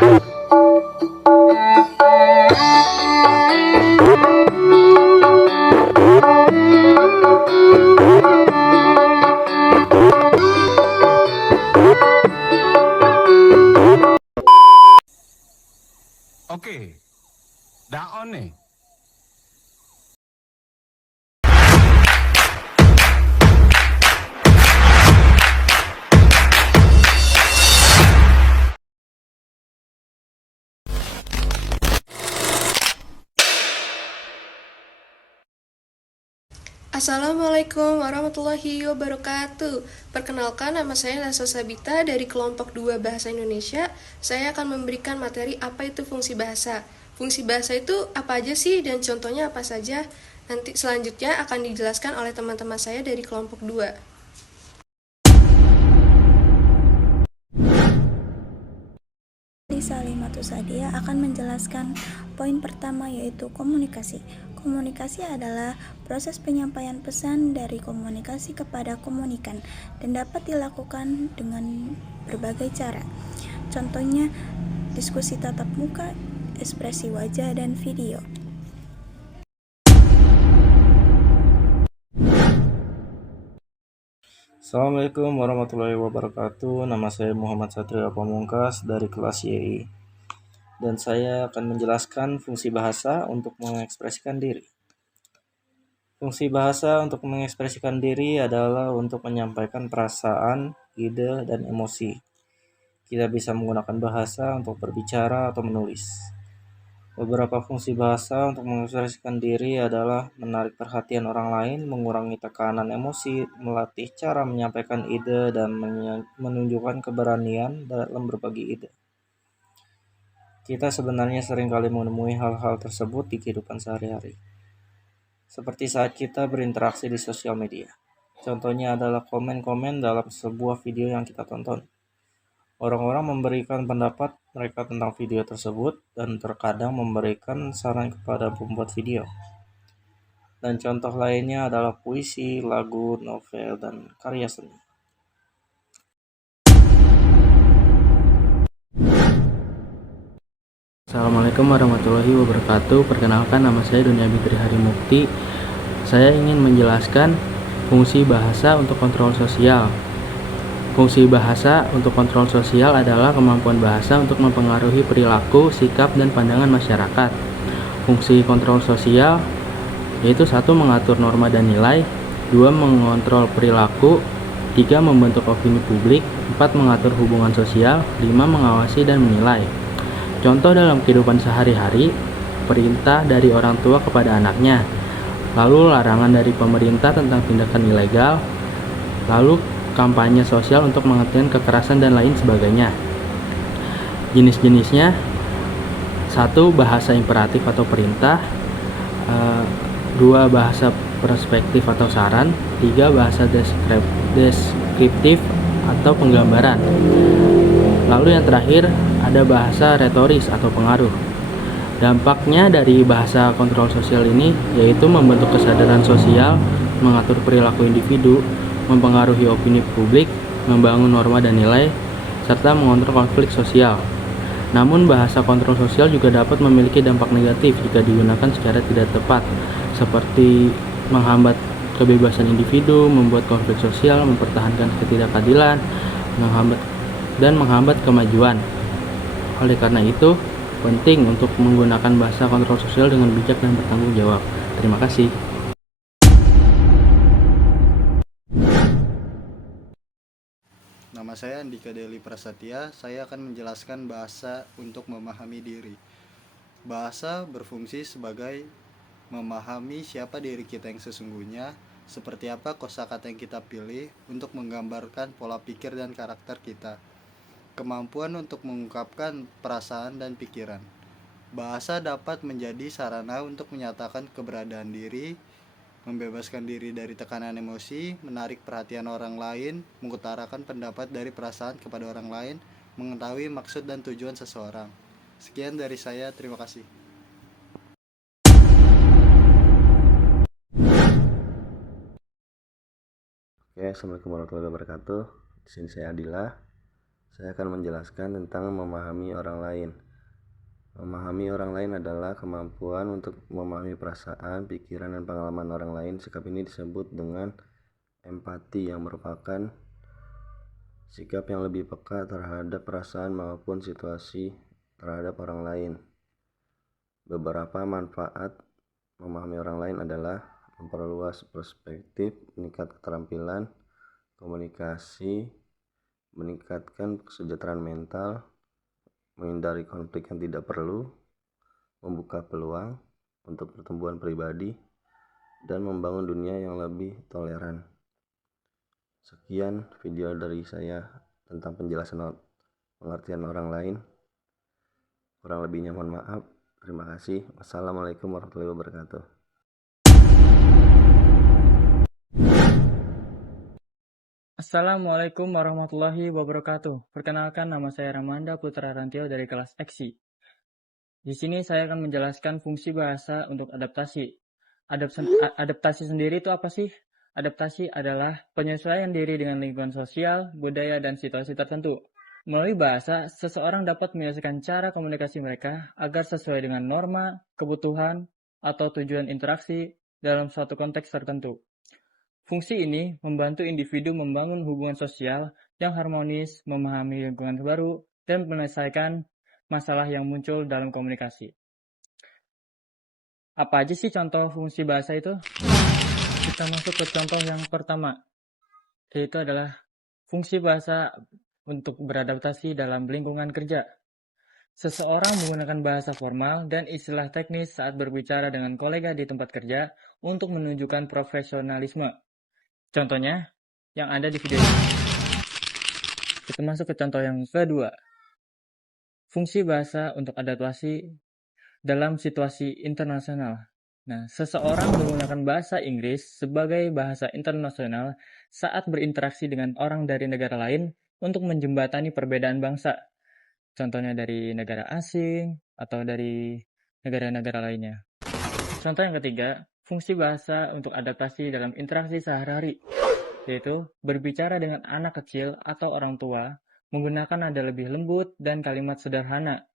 Oke, daon nih. Assalamualaikum warahmatullahi wabarakatuh. Perkenalkan, nama saya Nasa Sabita dari kelompok 2 Bahasa Indonesia. Saya akan memberikan materi apa itu fungsi bahasa. Fungsi bahasa itu apa aja sih dan contohnya apa saja? Nanti selanjutnya akan dijelaskan oleh teman-teman saya dari kelompok 2. Salimatus Sadia akan menjelaskan poin pertama, yaitu komunikasi. Komunikasi adalah proses penyampaian pesan dari komunikasi kepada komunikan dan dapat dilakukan dengan berbagai cara. Contohnya diskusi tatap muka, ekspresi wajah, dan video. Assalamualaikum warahmatullahi wabarakatuh. Nama saya Muhammad Satria Pamungkas dari kelas YI. Dan saya akan menjelaskan fungsi bahasa untuk mengekspresikan diri. Fungsi bahasa untuk mengekspresikan diri adalah untuk menyampaikan perasaan, ide, dan emosi. Kita bisa menggunakan bahasa untuk berbicara atau menulis. Beberapa fungsi bahasa untuk mengekspresikan diri adalah menarik perhatian orang lain, mengurangi tekanan emosi, melatih cara menyampaikan ide, dan menunjukkan keberanian dalam berbagi ide. Kita sebenarnya seringkali menemui hal-hal tersebut di kehidupan sehari-hari. Seperti saat kita berinteraksi di sosial media. Contohnya adalah komen-komen dalam sebuah video yang kita tonton. Orang-orang memberikan pendapat mereka tentang video tersebut dan terkadang memberikan saran kepada pembuat video. Dan contoh lainnya adalah puisi, lagu, novel, dan karya seni. Assalamualaikum warahmatullahi wabarakatuh. Perkenalkan, nama saya Dunia Bitri Harimukti. Saya ingin menjelaskan fungsi bahasa untuk kontrol sosial. Fungsi bahasa untuk kontrol sosial adalah kemampuan bahasa untuk mempengaruhi perilaku, sikap, dan pandangan masyarakat. Fungsi kontrol sosial yaitu 1. Mengatur norma dan nilai, 2. Mengontrol perilaku, 3. Membentuk opini publik, 4. Mengatur hubungan sosial, 5. Mengawasi dan menilai. Contoh dalam kehidupan sehari-hari, perintah dari orang tua kepada anaknya, lalu larangan dari pemerintah tentang tindakan ilegal, lalu kampanye sosial untuk menghentikan kekerasan dan lain sebagainya. Jenis-jenisnya: 1. Bahasa imperatif atau perintah, 2. Bahasa perspektif atau saran, 3. Bahasa deskriptif atau penggambaran. Lalu yang terakhir ada bahasa retoris atau pengaruh. Dampaknya dari bahasa kontrol sosial ini yaitu membentuk kesadaran sosial, mengatur perilaku individu, mempengaruhi opini publik, membangun norma dan nilai, serta mengontrol konflik sosial. Namun bahasa kontrol sosial juga dapat memiliki dampak negatif jika digunakan secara tidak tepat, seperti menghambat kebebasan individu, membuat konflik sosial, mempertahankan ketidakadilan, menghambat kemajuan. Oleh karena itu, penting untuk menggunakan bahasa kontrol sosial dengan bijak dan bertanggung jawab. Terima kasih. Nama saya Andika Deli Prasetya. Saya akan menjelaskan bahasa untuk memahami diri. Bahasa berfungsi sebagai memahami siapa diri kita yang sesungguhnya, seperti apa kosakata yang kita pilih untuk menggambarkan pola pikir dan karakter kita, kemampuan untuk mengungkapkan perasaan dan pikiran. Bahasa dapat menjadi sarana untuk menyatakan keberadaan diri, membebaskan diri dari tekanan emosi, menarik perhatian orang lain, mengutarakan pendapat dari perasaan kepada orang lain, mengetahui maksud dan tujuan seseorang. Sekian dari saya, terima kasih. Oke, assalamualaikum warahmatullahi wabarakatuh. Di sini saya Adila. Saya akan menjelaskan tentang memahami orang lain. Memahami orang lain adalah kemampuan untuk memahami perasaan, pikiran, dan pengalaman orang lain. Sikap ini disebut dengan empati, yang merupakan sikap yang lebih peka terhadap perasaan maupun situasi terhadap orang lain. Beberapa manfaat memahami orang lain adalah memperluas perspektif, meningkatkan keterampilan komunikasi, meningkatkan kesejahteraan mental, menghindari konflik yang tidak perlu, membuka peluang untuk pertumbuhan pribadi, dan membangun dunia yang lebih toleran. Sekian video dari saya tentang penjelasan pengertian orang lain. Kurang lebihnya mohon maaf. Terima kasih. Wassalamualaikum warahmatullahi wabarakatuh. Assalamualaikum warahmatullahi wabarakatuh. Perkenalkan, nama saya Ramanda Putra Rantio dari kelas Eksi. Di sini saya akan menjelaskan fungsi bahasa untuk adaptasi. Adaptasi sendiri itu apa sih? Adaptasi adalah penyesuaian diri dengan lingkungan sosial, budaya, dan situasi tertentu. Melalui bahasa, seseorang dapat menyelesaikan cara komunikasi mereka agar sesuai dengan norma, kebutuhan, atau tujuan interaksi dalam suatu konteks tertentu. Fungsi ini membantu individu membangun hubungan sosial yang harmonis, memahami lingkungan baru, dan menyelesaikan masalah yang muncul dalam komunikasi. Apa aja sih contoh fungsi bahasa itu? Kita masuk ke contoh yang pertama, yaitu adalah fungsi bahasa untuk beradaptasi dalam lingkungan kerja. Seseorang menggunakan bahasa formal dan istilah teknis saat berbicara dengan kolega di tempat kerja untuk menunjukkan profesionalisme. Contohnya yang ada di video ini. Kita masuk ke contoh yang kedua. Fungsi bahasa untuk adaptasi dalam situasi internasional. Nah, seseorang menggunakan bahasa Inggris sebagai bahasa internasional saat berinteraksi dengan orang dari negara lain untuk menjembatani perbedaan bangsa. Contohnya dari negara asing atau dari negara-negara lainnya. Contoh yang ketiga, fungsi bahasa untuk adaptasi dalam interaksi sehari-hari, yaitu berbicara dengan anak kecil atau orang tua menggunakan nada lebih lembut dan kalimat sederhana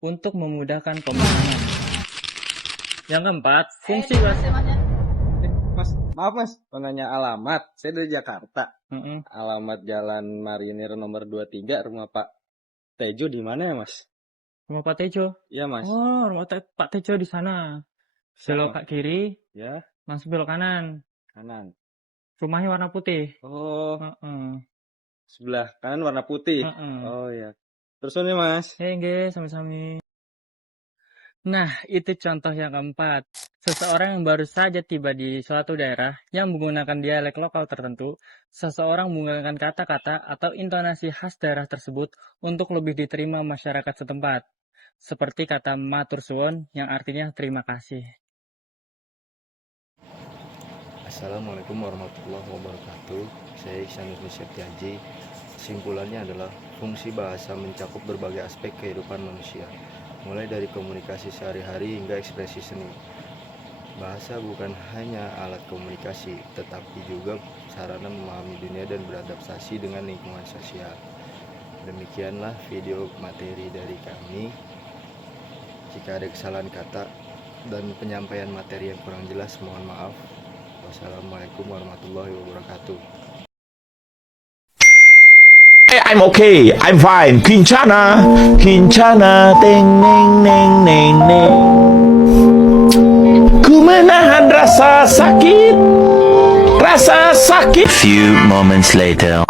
untuk memudahkan pemahaman. Yang keempat, fungsi bahasa... Mas, maaf mas, mau nanya alamat. Saya dari Jakarta. Mm-mm. Alamat Jalan Marinir nomor 23, rumah Pak Tejo di mana ya mas? Rumah Pak Tejo. Iya mas. Oh, rumah Pak Tejo di sana. Belok ke kiri, Ya, masuk belok kanan. kanan. Rumahnya warna putih. Oh, Heeh. sebelah kanan warna putih. Heeh. Oh iya. Terus nih mas. Nggih, sami-sami. Nah, itu contoh yang keempat. Seseorang yang baru saja tiba di suatu daerah yang menggunakan dialek lokal tertentu, seseorang menggunakan kata-kata atau intonasi khas daerah tersebut untuk lebih diterima masyarakat setempat. Seperti kata matur suwun yang artinya terima kasih. Assalamualaikum warahmatullahi wabarakatuh. Saya Iksan Nurul Septiaji. Kesimpulannya adalah fungsi bahasa mencakup berbagai aspek kehidupan manusia, mulai dari komunikasi sehari-hari hingga ekspresi seni. Bahasa bukan hanya alat komunikasi, tetapi juga sarana memahami dunia dan beradaptasi dengan lingkungan sosial. Demikianlah video materi dari kami. Jika ada kesalahan kata dan penyampaian materi yang kurang jelas, mohon maaf. Wassalamualaikum warahmatullahi wabarakatuh. I'm okay, I'm fine. Kincana, kincana, teng neng neng neng neng. Ku menahan rasa sakit. Few moments later.